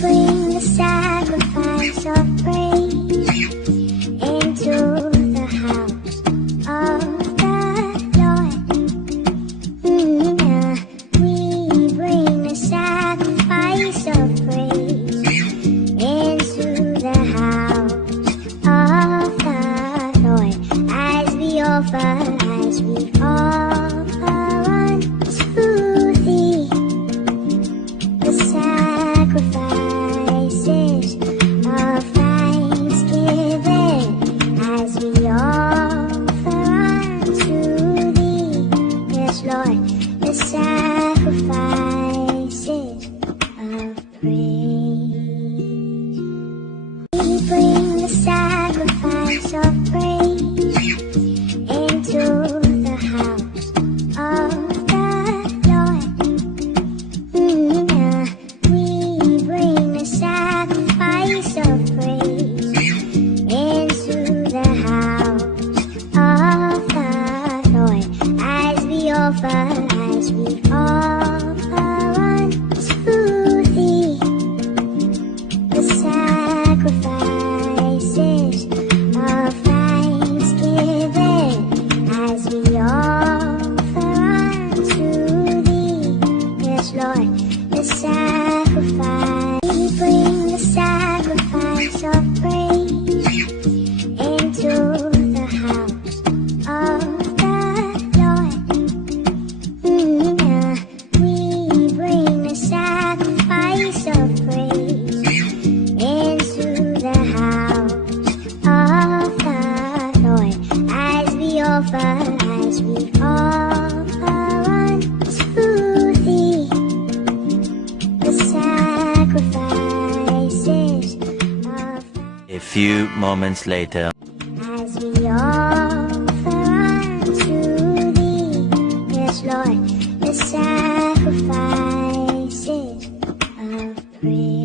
bring the sacrifice of praise into the house of the Lord. We bring the sacrifice of praise into the house of the Lord as we offer unto thee the sacrifices of thanksgiving as we offer unto thee, yes Lord, the sacrifices of praise. We bring the sacrifice of praise into the house of the Lord. We bring the sacrifice of praise into the house of the Lord as we offer unto thee the sacrifices of thanksgiving as we offer unto thee, yes Lord, the sacrifice. We bring the sacrifice of praise into the house of the Lord. We bring the sacrifice of praise into the house of the Lord as we offer unto thee the sacrifices of A few moments later. as we offer unto thee, yes Lord, the sacrifices of praise.